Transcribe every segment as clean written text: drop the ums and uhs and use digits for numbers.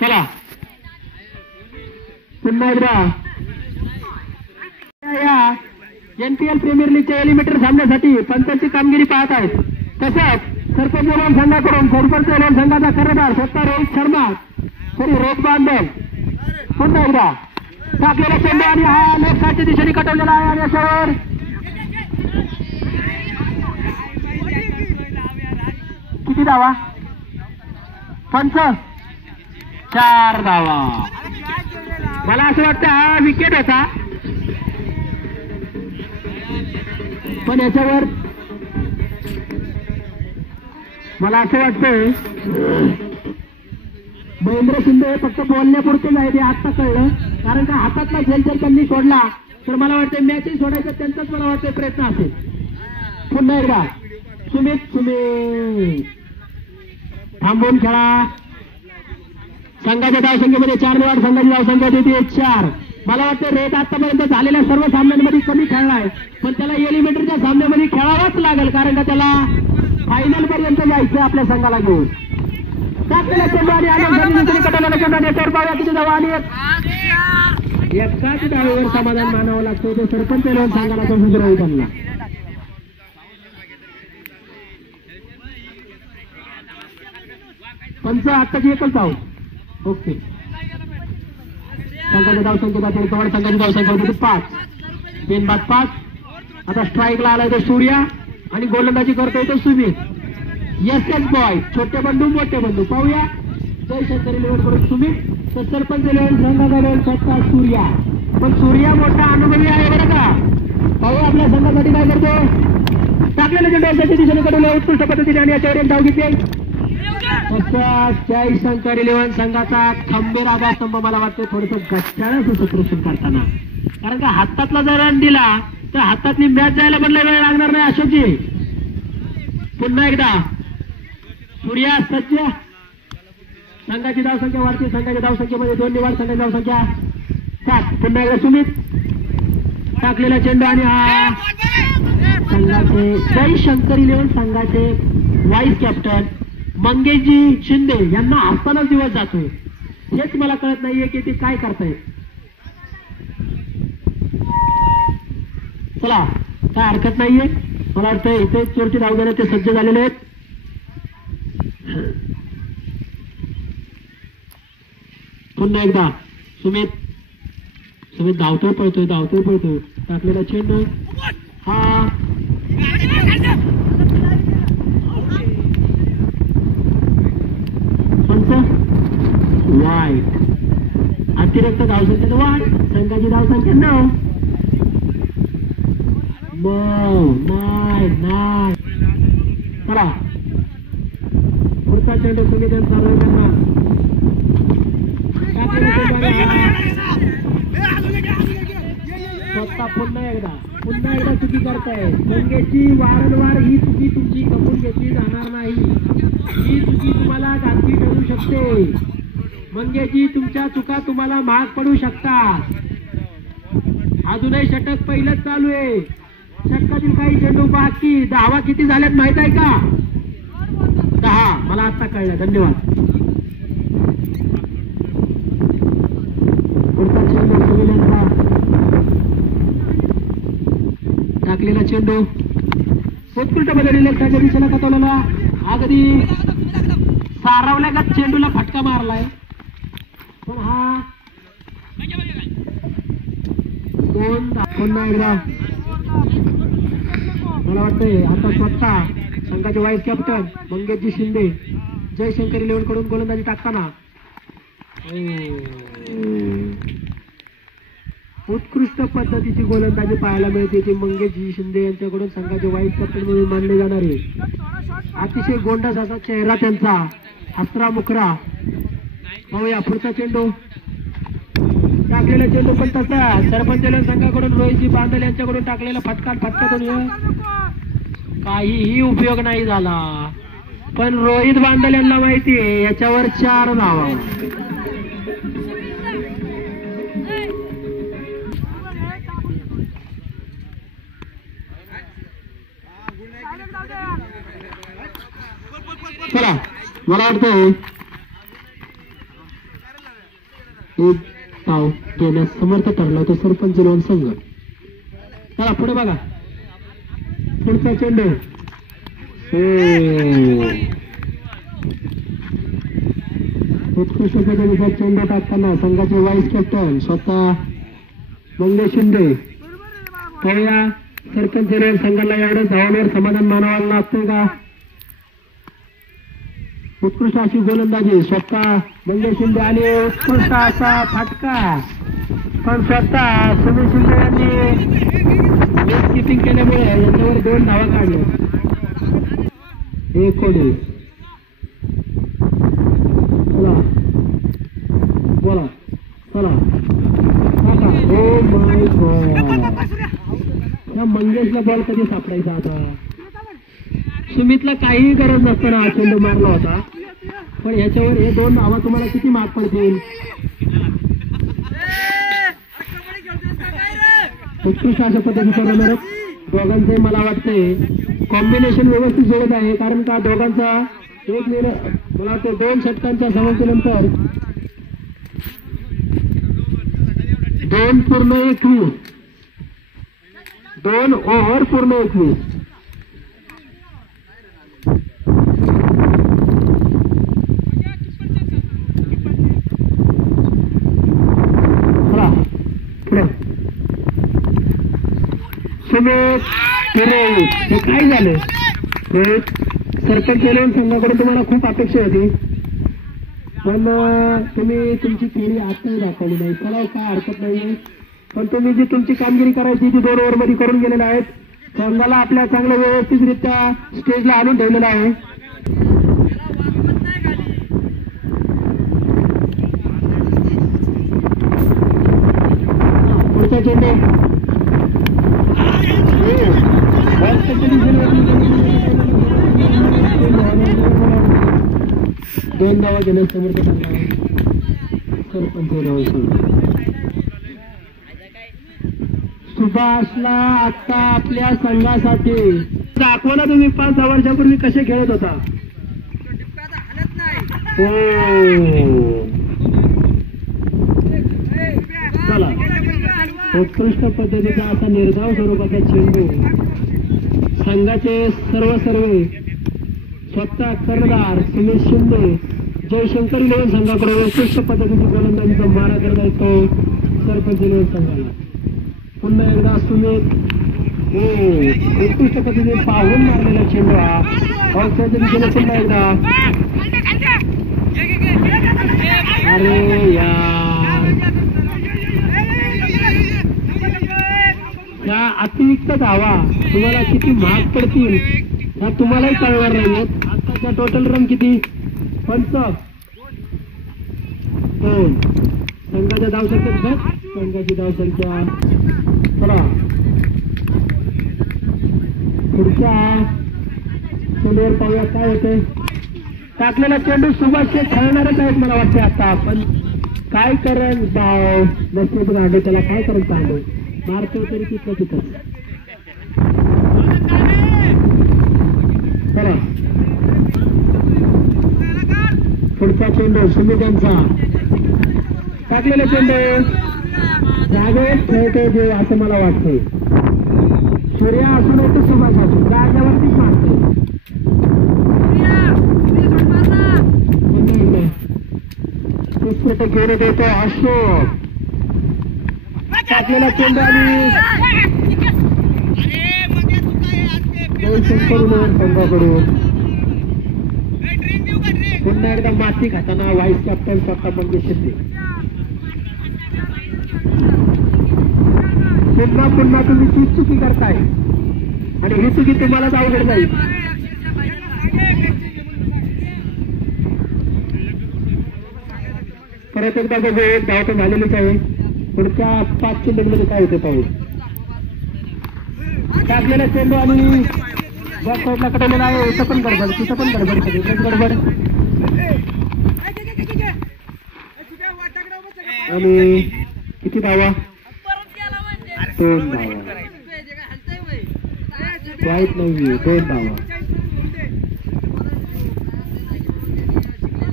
चला पुन्हा एकदा या NPL प्रीमियर लीगच्या एलिमिनेटर सामन्यासाठी पंचांची कामगिरी पाहत आहेत. तसंच सरपंच संघाकडून सरपंच संघाचा कर्णधार स्वतः रोहित शर्मा रोज बांधव पुन्हा एकदा टाकलेला चेंडू आणि हा लेफ्ट साईडच्या दिशेने कटवलेला आहे आणि अशावर किती धावा? 4 धावा. मला असं वाटतं हा विकेट होता, पण याच्यावर मला असं वाटतं महेंद्र शिंदे फक्त बोलण्यापुरतेच आहे ते आत्ता कळलं. कारण का हातातला झेल जर त्यांनी सोडला तर मला वाटतं मॅचही सोडायचा त्यांचाच मला वाटतं प्रयत्न असेल. पुन्हा एकदा सुमित थांबून खेळा. संघाच्या धावसंख्येमध्ये 4 निवाड, संघाची धावसंख्या होती 4. मला वाटतं रेट आतापर्यंत झालेल्या सर्व सामन्यांमध्ये कमी खेळलाय, पण त्याला एलिमिनेटरच्या सामन्यामध्ये खेळावाच लागेल कारण का त्याला फायनल पर्यंत जायचं आपल्या संघाला घेऊन. टाकलेला चेंडू आणि कटवलेला चेंडू नेटवर पाहूया किती धावा आणि एकाच धावेवर समाधान मानावं लागतं. तो सरपंच लावून सांगायला तो रोहित आणला. पंच आत्ताची एकच धाव. ओके संघाच्या धावसंख्येचा कवड संघाची धावसंख्या होती 5. 3 बाद 5. आता स्ट्राईकला आलाय तो सूर्या आणि गोलंदाजी करतोय तो सुमित. एस बॉय छोटे बंधू मोठे बंधू पाहूया. जयशंकर इलेव्हन कडून सुमित तर सरपंच इलेव्हन संघाकडून स्वतः सूर्या. पण सूर्या मोठा अनुभवी आहे बरं का. पाहू आपल्या संघासाठी काय करतो. टाकलेल्या चेंडूच्या दिशेने कडवलं उत्कृष्ट पद्धतीने आणि याच्यावर एक धाव घेतली. तसंच जयशंकर इलेव्हन संघाचा खंबीर आधारस्तंभ मला वाटतं थोडंसं गच्चाळच सूत्रसुन करताना, कारण का हातातला जर रन दिला तर हातातली मॅच जायला म्हणलं वेळ लागणार नाही. अशोकजी पुन्हा एकदा सूर्या सज्ज. संघाची धावसंख्या वाढते. संघाच्या धावसंख्येमध्ये 2 निवाड, संघाची धावसंख्या 7. पुन्हा एकदा सुमित टाकलेला चेंडू आणि हा संघाचे जयशंकर इलेव्हन संघाचे व्हाईस कॅप्टन मंगेशजी शिंदे यांना हसतानाच दिवस जातोय. हेच मला कळत नाहीये की ते काय करतायत. चला काय हरकत नाहीये. मला वाटतं इथे चोरची धाव घेण्यात ते सज्ज झालेले आहेत. पुन्हा एकदा सुमित धावतोय पळतोय टाकलेला चेंडू हा वाईट. अतिरिक्त धावसंख्येत वाढ. संघाची धावसंख्या 9. चला पुढचा चेंडू सुमित यांना स्वतः पुन्हा एकदा चुकी करताय. मंगेशची वारंवार ही चुकी तुमची कबूल घेतली जाणार नाही. ही चुकी तुम्हाला घातली ठरू शकते. मंगेशजी तुमच्या चुका तुम्हाला महाग पडू शकतात. अजूनही षटक पहिलंच चालू आहे. षटकातील काही चेंडू बाकी. धावा किती झाल्यात माहित आहे का? 10. मला आता कळलं. धन्यवाद. पुढचा चेंडू सुमित टाकलेला चेंडू उत्कृष्ट पद्धतीने लेफ्टच्या दिशेला कटवलेला. अगदी सारवल्यागत चेंडूला फटका मारलाय. पण हा 2 पुन्हा एकदा मला वाटतंय आता स्वतः संघाचे vice captain Mangeshji Shinde Jaishankar eleven कडून गोलंदाजी टाकताना उत्कृष्ट पद्धतीची गोलंदाजी पाहायला मिळते. ती मंगेशजी शिंदे यांच्याकडून संघाचे व्हाईस कॅप्टन म्हणून मानले जाणारे अतिशय गोंडस असा चेहरा त्यांचा, हसरा मुखरा. पाहूया पुढचा चेंडू टाकलेला चेंडू पण तसा सरपंच संघाकडून रोहितजी बांदल यांच्याकडून टाकलेला फटक्यातून काहीही उपयोग नाही झाला. पण रोहित बांदल यांना माहिती आहे याच्यावर 4 धावा. चला मला वाटतं एक धाव घेण्यास समर्थ ठरला तो सरपंच लोण संघ. चला पुढे बघा, पुढचा चेंडू. उत्कृष्ट पद्धतीचा चेंडू टाकताना संघाचे व्हाईस कॅप्टन स्वतः मंगेश शिंदे. पाहूया सरपंच लोण संघाला एवढ्या धावांवर समाधान मानावायला लागते का? उत्कृष्ट अशी गोलंदाजी स्वतः मंगेश शिंदे आणि उत्कृष्ट असा फटका पण स्वतः सुनील शिंदे यांनी कीपिंग केल्यामुळे याच्यावर 2 धावा काढल्या. एक कोणी चला बोला चला टाका. ओ माय गॉड, या मंगेशला बॉल कधी सापडायचा आता? सुमितला काहीही गरज नसताना हा चेंडू मारला होता, पण ह्याच्यावर हे 2 धावा तुम्हाला किती माग पडतील? उत्कृष्ट अशा पद्धतीचा रनरअप दोघांचे मला वाटते कॉम्बिनेशन व्यवस्थित जुळत आहे, कारण का दोघांचा एक मला वाटतं 2 षटकांच्या समाप्तीनंतर 2 पूर्ण 21 2 ओव्हर पूर्ण 21. सुमित हे काय झालं? सरपंच लोण संघाकडून तुम्हाला खूप अपेक्षा होती, पण तुम्ही तुमची थेरी आताही दाखवली नाही. चला काय हरकत नाहीये, पण तुम्ही जी तुमची कामगिरी करायची ती 2 ओव्हरमध्ये करून गेलेला आहेत. संघाला आपल्या चांगल्या व्यवस्थितरित्या स्टेजला आणून ठेवलेला आहे. पुढचा चेंडू 2 धावा घेण्यास समर्थ ठरला सरपंच लोण संघ. सुभाषला आता आपल्या संघासाठी दाखवा ना तुम्ही 5-6 वर्षापूर्वी कसे खेळत होता. चला उत्कृष्ट पद्धतीचा असा निर्धाव स्वरूपाचा चेंडू संघाचे सर्व स्वतः कर्णधार सुनील शिंदे जयशंकर लोण संघाकडे उत्कृष्ट पद्धतीची गोलंदाजीचा मारा करत आहे तो सरपंच लोण संघाला. पुन्हा एकदा सुमित उत्कृष्ट पद्धतीने पाहून मारलेला चेंडू हा औषधाच्या दिशेने पुन्हा एकदा. अरे यार, या अतिरिक्त धावा तुम्हाला किती महाग पडतील ह्या तुम्हालाही कळणार नाहीयेत. आताच्या टोटल रन किती? 5 संघाच्या धावसंख्या संघाची धावसंख्या. चला पुढच्या चेंडूवर पाहूया काय होते. टाकलेला चेंडू सुभाष खेळणारच आहेत मला वाटते आता, पण काय करण भाव नसते गांडू त्याला काय करण चालू मारतो तरी तिथं तिथं. चला पुढचा चेंडू सुमित यांचा टाकलेला चेंडू जागेवर खेळतोय जे असं मला वाटतंय. सूर्या असून येतो सुभाष असून जागेवरतीच मारतोय. पुस्तक घेऊन देतो अशोक. टाकलेला चेंडू आणि संघाकडून पुन्हा एकदा माती खाताना व्हाईस कॅप्टन स्वतः मंगेश शिंदे. पुन्हा तुम्ही तीच चुकी करताय आणि ही चुकी तुम्हालाच अवघड जाईल. परत एकदा बघू, एक धाव तर झालेलीच आहे. पुढच्या 5 चेंडूमध्ये काय होते पाहू. टाकलेला चेंडू आणि बॅक साईडला कडलेला आहे. इथं पण गडबड तिथं पण गडबड गडबड आणि किती धावा? 2 धावा. वाईट नाहीये, 2 धावा.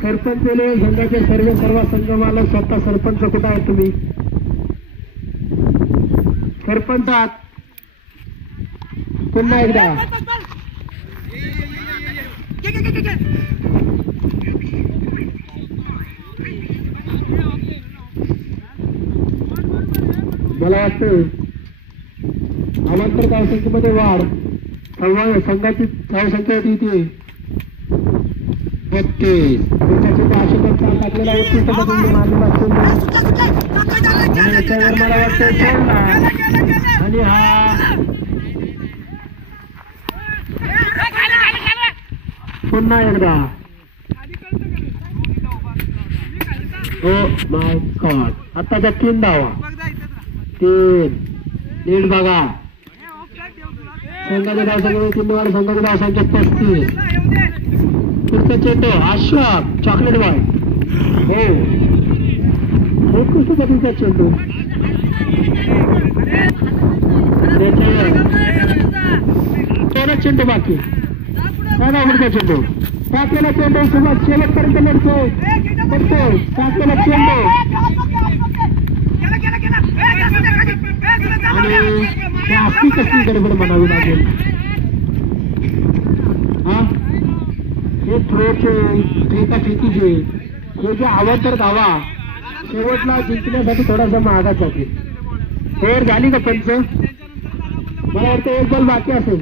सरपंच संघाचे सर्व संघमाला स्वतः सरपंच कुठं आहे तुम्ही? सरपंच आहात. पुन्हा एकदा मला वाटतं अवांतर धावसंख्येमध्ये वाढ. संघाची धावसंख्या होती ती 32. आशीर्वाद टाकलेला उत्कृष्ट पद्धतीने मारलेला आणि याच्यावर मला वाटतं सोडला आणि हा पुन्हा एकदा. Oh my God. आताच्या 3 धावा. 3 नीट बघा. संघाच्या धावसंख्येमध्ये 3 वाढ. संघाच्या धावसंख्या 35. पुढचा चेंडू अशोक चॉकलेट बॉय. हो उत्कृष्ट पद्धतीचा चेंडू. त्याच्यावर चेंडू बाकी. काय आवडता चेंडू. टाकलेला चेंडू सुरुवात शेवटपर्यंत लढतोय. टाकलेला चेंडू आणि अशी कसली गडबड म्हणावी लागेल. हा हे थ्रोचे फेकाफेकीचे हे जे अवांतर धावा शेवटला जिंकण्यासाठी थोडासा महागात जाते. फेर झाली का पंच? मला वाटतं 1 बॉल बाकी असेल.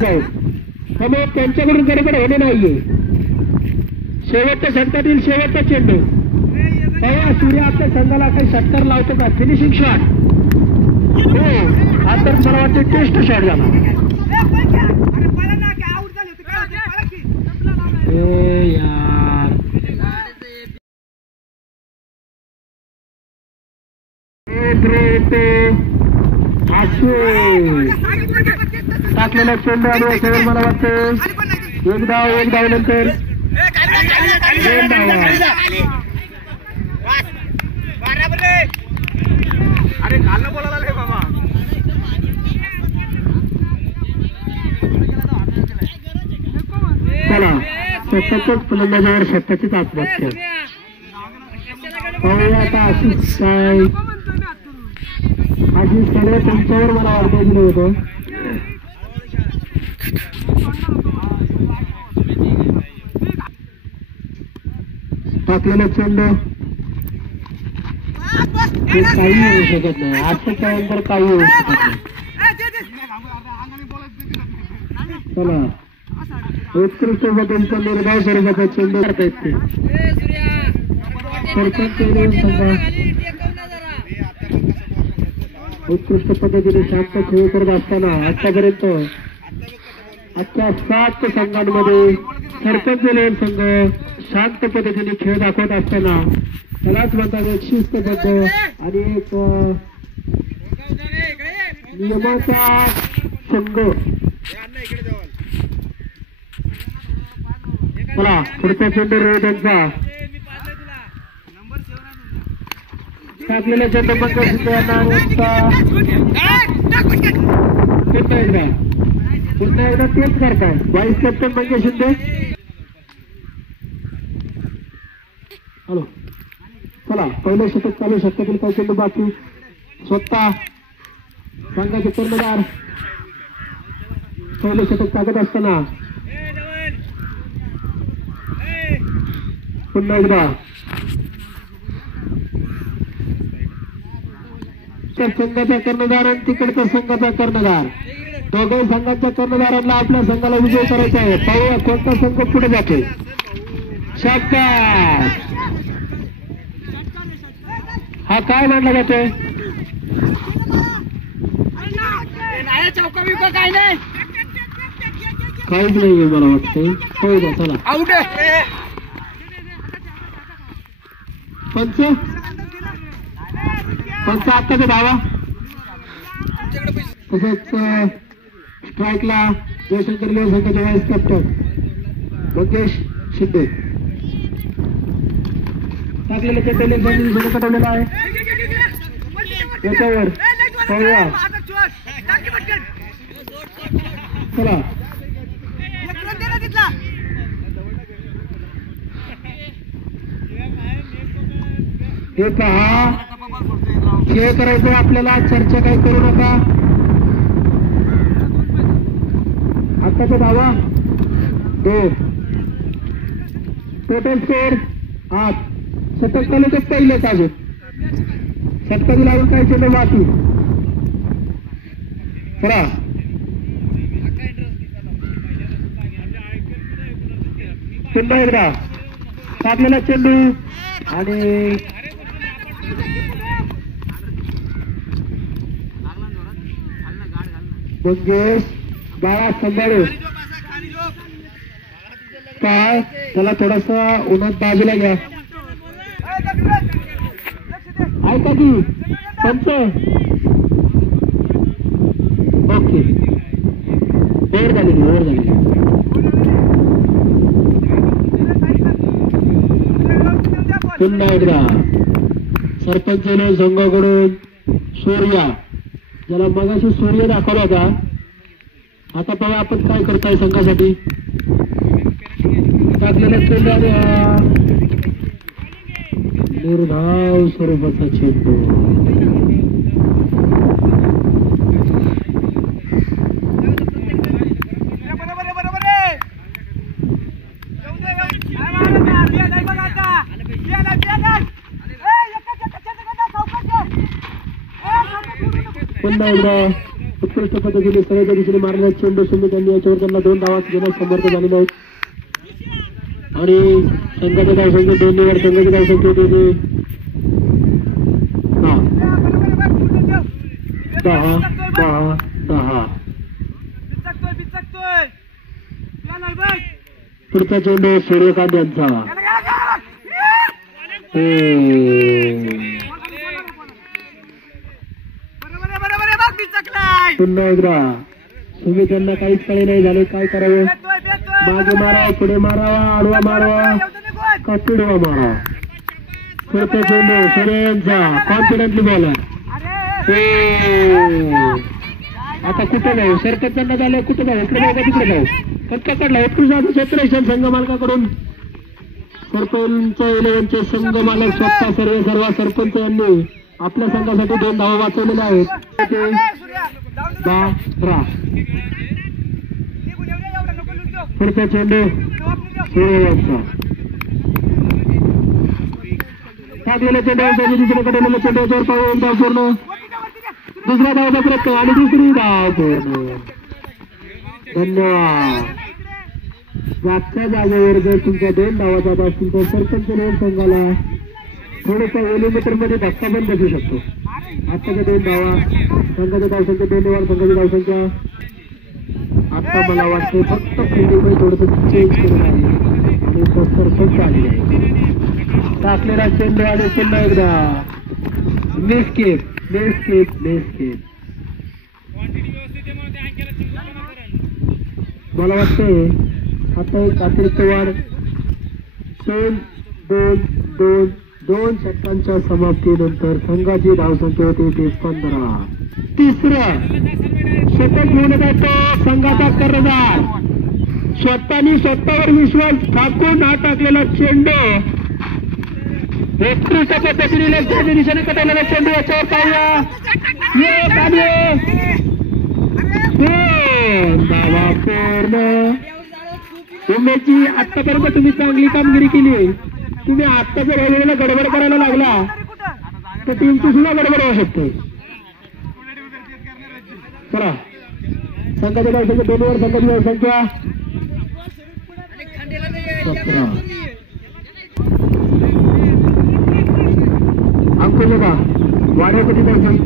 त्यामुळे त्यांच्याकडून गडबड होणे नाहीये. शेवटच्या षटकातील शेवटचा चेंडू. तेव्हा सूर्य आपल्या संघाला काही षटकार लावतो का? Finishing shot. हो हा तर मला वाटतं टेस्ट शॉट झाला. यार टाकलेला चेंडू आणि याच्यावर मला वाटतं 1 धाव नंतर 2 धावा. अरे घालणं बोलायला लागले बाबा. चला स्वतःच फलंदाजावर स्वतःचीच आत्महत्या. पाहूया आता आशिष काय. आशिष कडे तुमच्यावर मला अर्ज दिलं होतं. टाकलेला चेंडू काही होऊ शकत नाही. असं त्यानंतर काही होऊ शकत नाही. चला उत्कृष्ट पद्धतीचा निर्धाव स्वरूपाचा चेंडू करता येते. सरपंच संघ उत्कृष्ट पद्धतीने शांत खेळ करत असताना आतापर्यंत आजच्या 7 संघांमध्ये सरपंच लेवल संघ शांत पद्धतीने खेळ दाखवत असताना त्यालाच म्हणतात एक शिस्तबद्ध आणि एक नियमाचा संघ. चला पुढचा चेंडू त्यांचा टाकलेला चेंडू पुन्हा एकदा तेच करताय vice captain Mangesh Shinde. Hello चला पहिलं षटक चालू. षटकातील काही चेंडू बाकी. स्वतः संघाचे कर्णधार पहिलं षटक टाकत असताना पुन्हा एकदा संघाचा कर्णधार आणि तिकडचा संघाचा कर्णधार दोघे संघाच्या कर्णधारांना आपल्या संघाला विजय करायचा आहे. पाहूया कोणता संघ पुढे जाते. शाबास. हा काय मानला जातोय? काहीच नाहीये मला वाटतंय. हो का चला पंच आत्ताचा धावा. तसंच स्ट्राईकला जयशंकर लेव संघाचे वाईस कॅप्टन मंगेश शिंदे. टाकलेल्या चेंडूला कटवलेला आहे. याच्यावर पाहूया. चला हे पहा, खेळ करायचं आपल्याला, चर्चा काही करू नका. आताचा धावा 2. Total score 8. शतक चालू तर पहिलेच अजून शतकाची लागून काही चेंडू बाकी. चला पुन्हा एकदा टाकलेला चेंडू आणि मंगेश बाळा सांभाळू. काय त्याला थोडासा उन्हात बाजूला घ्या. ऐका की पंच. ओके ओव्हर झालेली ओव्हर झालेली. पुन्हा एकदा सरपंचाने संघाकडून सूर्या, ज्याला मगाशी सूर्य दाखवला होता, आता पहा आपण काय करताय संघासाठी. टाकलेला चेंडू आणि निर्धाव स्वरूपाचा चेंडू. पुन्हा एकदा उत्कृष्ट पद्धतीने सगळ्याच्या दिशेने मारलेला चेंडू सुमी त्यांनी याच्यावर त्यांना 2 धावा घेण्यास समर्थ झालेले आहेत. आणि संघाच्या धावसंख्या 2 निवड, संघाची धावसंख्या होती 10. पुढचा चेंडू सूर्यकांत यांचा. पुन्हा एकदा तुम्ही त्यांना काहीच कळे नाही झाले, काय करावं. मागे मारावा, पुढे मारावा, आडवा मारावा का पिडवा मारावा. पुढचा चेंडू सूर्यांचा कॉन्फिडेंटली बॉलर. आता कुठे जाऊ, सरपंचांना झालं, कुठे जाऊ, इकडे जाऊ का तिकडे जाऊ. पक्का काढला उत्कृष्ट क्षेत्ररक्षण संघ मालकाकडून. सरपंच 11चे संघ मालक स्वतः सर्व सरपंच यांनी आपल्या संघासाठी 2 धावा वाचवलेल्या आहेत. 12. पुढचा चेंडू सूर्यांचा. टाकलेला चेंडू दुसऱ्या कडेला चेंडूवर पाहून धाव पूर्ण. दुसरा धावचा प्रयत्न आणि दुसरी धाव पूर्ण. धन्यवाद. जागच्या जागेवर जर तुमच्या 2 धावा जात असतील तर सरपंच संघाला थोडंसं एलिमिटर मध्ये धक्का पण बसू शकतो. आत्ताच्या 2 धावा, संघाच्या धावसंख्या 2 निवड, संघाची धावसंख्या आता मला वाटतं फक्त फिल्डिंग थोडंसं चेंज करून आणि सरपंच आले आहे. टाकलेला चेंडू आणि पुन्हा एकदा मिसकेप. मला वाटतं आता एक अतिरिक्त वाढ 2 षटकांच्या समाप्तीनंतर संघाची धावसंख्या होती ते 15. तिसरं षटक घेऊन जातो संघाचा कर्णधार. स्वतःवर विश्वास ठाकून हा टाकलेला चेंडू उत्कृष्ट पद्धतीने लक्ष्याच्या दिशेने कटवलेला चेंडू याच्यावर पाहूया. धावा पूर्ण. उमेशजी आतापर्यंत तुम्ही चांगली कामगिरी केली. तुम्ही आत्ता जर वेळेला गडबड करायला लागला तर टीमची सुद्धा गडबड होऊ शकते. चला संघाच्या धावसंख्या 2 वर, संघाची धावसंख्या 17. अंकुल का वाड्या किती धावसंख्या.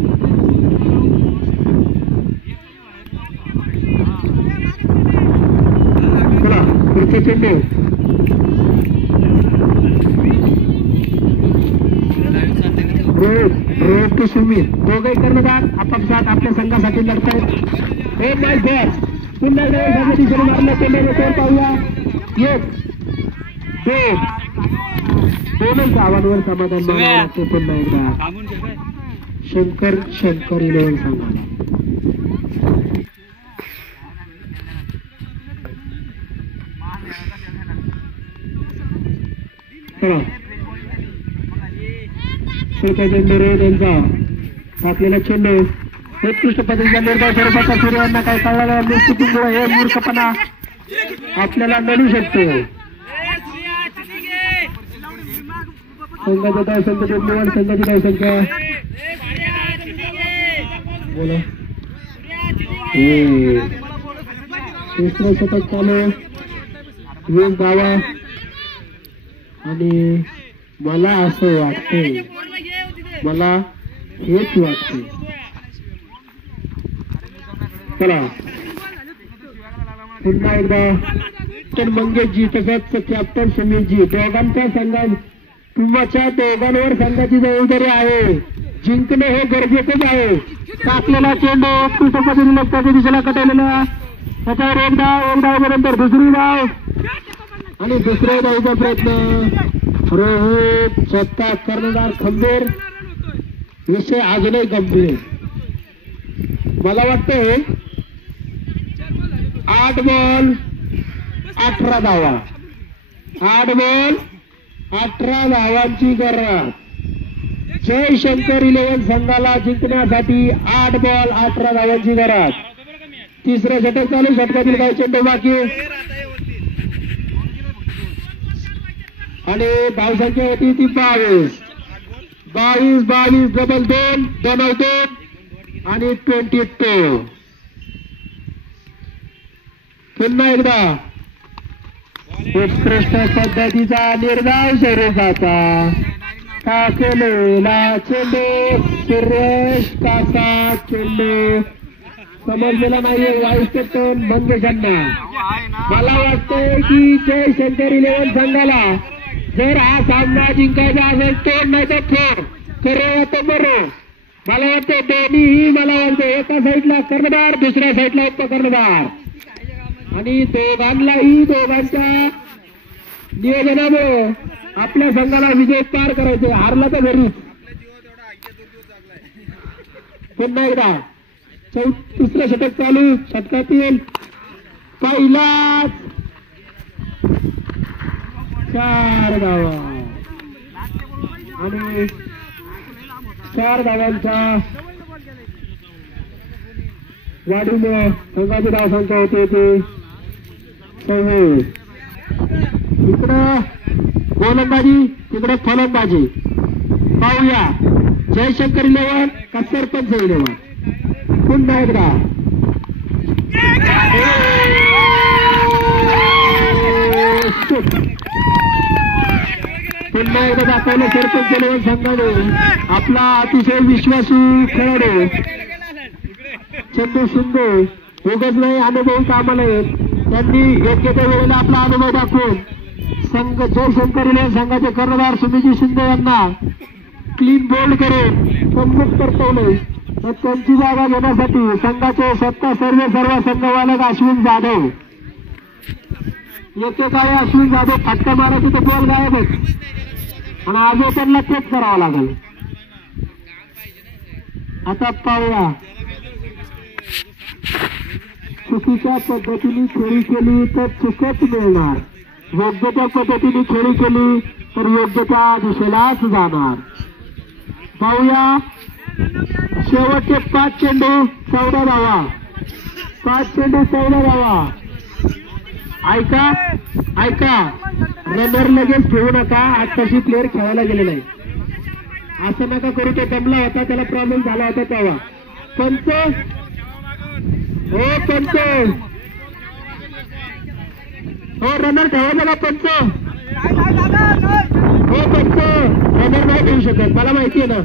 चला पुढचे चेंडू रोहित टू सुमित. दोघे कर्णधार आपापसात आपल्या संघासाठी लढतायत. पुन्हा दिशेने मारला चेंडू पाहूया. 2 धावांवर समाधान मानावं लागते. पुन्हा एकदा शंकर 11 संघाला. चला अशोक बेंडोरे यांचा टाकलेला चेंडू उत्कृष्ट पद्धतीचा निर्धाव स्वरूपाचा सूर्य यांना काय कळला निश्चितमुळे हे मूर्खपणा आपल्याला मिळू शकतो. संघाचा धावसंख्या निवड संघाची धावसंख्या बोला तिसरं शतक चालू 20 धावा आणि मला असं वाटतंय मला हेच वाटते चला पुन्हा एकदा कॅप्टन मंगेशजी तसंच कॅप्टन सुमितजी दोघांच्या संघात तुमच्या दोघांवर संघाची जबाबदारी आहे. जिंकणे हे गरजेचंच आहे. टाकलेला चेंडू उत्कृष्ट पद्धतीने त्याच्या दिशेला कटवलेला त्याच्यावर एक धावानंतर दुसरी धाव आणि दुसऱ्या धावचा प्रयत्न रोहित स्वतः कर्णधार खंबीर विषय अजूनही गंभीर. मला वाटतंय 8 बॉल 18 धावा 8 बॉल 18 धावांची गरज. जयशंकर 11 संघाला जिंकण्यासाठी 8 बॉल 18 धावांची गरज. तिसरं षटक चालू षटकातील काही चेंडू बाकी आणि धावसंख्या होती ती 22 डबल 2 आणि 22. पुन्हा एकदा उत्कृष्ट पद्धतीचा निर्धाव स्वरूपाचा टाकलेला चेंडू सुरेश काका चेंडू समजलेला नाहीये वाईस कॅप्टन मंगेशांना. मला वाटतंय की जयशंकर 11 संघाला जर हा सामना जिंकायचा असेल तोड नाही तर फोड करो बरो. मला वाटतं दोन्हीही मला वाटतं एका साईडला कर्णधार दुसऱ्या साईडला उपकर्णधार आणि दोघांच्या नियोजनामुळे आपल्या संघाला विजय पार करायचे. हारला तर घरीच. पुन्हा एकदा तिसरं षटक चालू षटकातील पहिलाच 4 धावा आणि 4 धावांचा वाढीमुळे संघाची धावसंख्या होते ते 26. इकडं गोलंदाजी तिकडे फलंदाजी. पाहूया जयशंकर 11 का सरपंच 11. पुन्हा एकदा पुन्हा एकदा दाखवलं सरपंच 11 संघाने आपला अतिशय विश्वासू खेळाडू चंदू शिंदे उगाच नाही अनुभवी कामाला आहेत. त्यांनी योग्य त्या वेळेला आपला अनुभव दाखवून संघ जयशंकर 11 संघाचे कर्णधार सुमित शिंदे यांना क्लीन बोल्ड करून सम्मुख करतवले. तर त्यांची जागा घेण्यासाठी संघाचे सर्व संघवालक अश्विन जाधव एकेकाळी अश्विन जाधव फटका मारायचे तो बॉल गायबच आणि आजही त्यांना तेच करावं लागेल. आता पाहूया चुकीच्या पद्धतीने खेळी केली तर चुकच मिळणार. योग्य त्या पद्धतीने खेळी केली तर योग्य त्या दिशेलाच जाणार. पाहूया शेवटचे 5 चेंडू 14 धावा 5 चेंडू 14 धावा. ऐका रनर लगेच ठेवू नका. आत्ताशी प्लेअर खेळायला गेलेला आहे असं नका करू. तो दमला होता त्याला प्रॉब्लेम झाला होता तेव्हा. पंच हो रनर ठेवायचा का पंच? हो पंच रनर नाही ठेवू शकत मला माहिती आहे ना.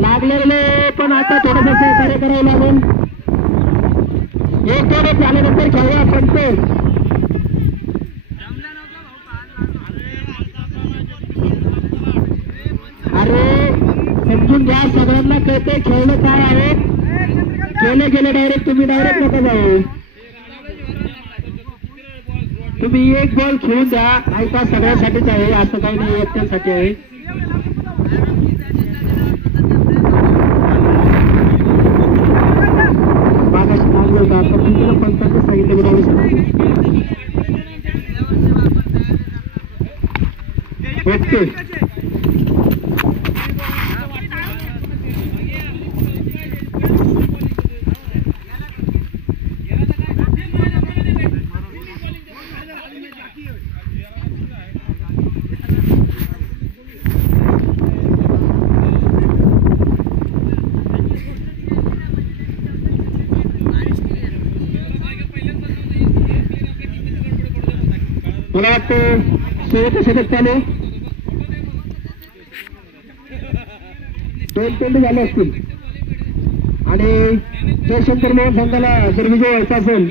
लागलेले पण आता थोडंसं सहकार्य करावं लागेल. 1-2 झाल्यानंतर खेळूया पंच. अरे समजून घ्या सगळ्यांना कळतंय खेळणं काय आहे. गेले डायरेक्ट तुम्ही डायरेक्ट नका जाऊ. तुम्ही एक बॉल खेळून द्या. ऐका सगळ्यांसाठीच आहे असं काही नाही एकट्यांसाठी आहे. मागाशी लागलं होतं आता तुमच्याला पंचांनी सांगितलं बरोबर. ओके मला वाटतं 16 षटक चालू 2 चेंडू झाले असतील आणि जयशंकर मोहन संघाला जर विजय व्हायचा असेल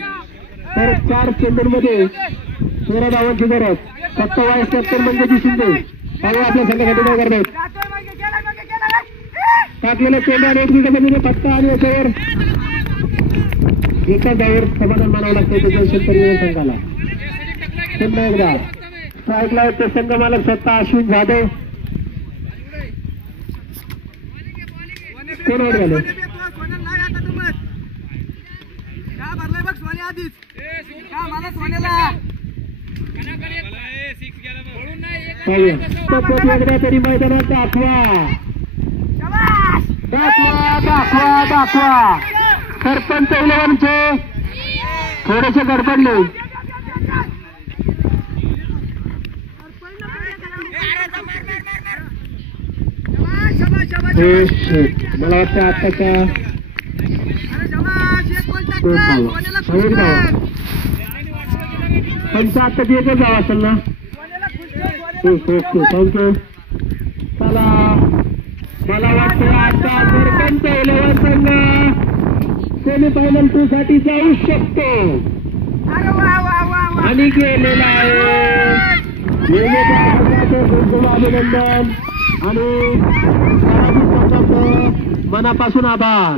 तर 4 चेंडूंमध्ये 13 धावांची गरज. फक्त वाईस कॅप्टन मंगेजी शिंदे पाहू आपल्या संघासाठी काय करतात. टाकलेला चेंडू आणि 1 विकेटमध्ये फटका आणि याच्यावर एका धावेवर समाधान मानावं लागतं जयशंकर मोहन संघाला. पुन्हा एकदा स्ट्राईकला येतो संघ मालक स्वतः अश्विन जाधव. कोण आउट झाले एकदा तरी मैदानात दाखवा सरपंच 11चे थोडेसे गडबडले. मला वाटतं आत्ताच्या पंच आत्ताची एकच जावं असेल ना. Okay thank you. चला मला वाटतं आता सरपंच 11 संघ सेमीफायनल 2 साठी जाऊ शकतो आणि गेलेला आहे. अभिनंदन आणि संघाचं मनापासून आभार.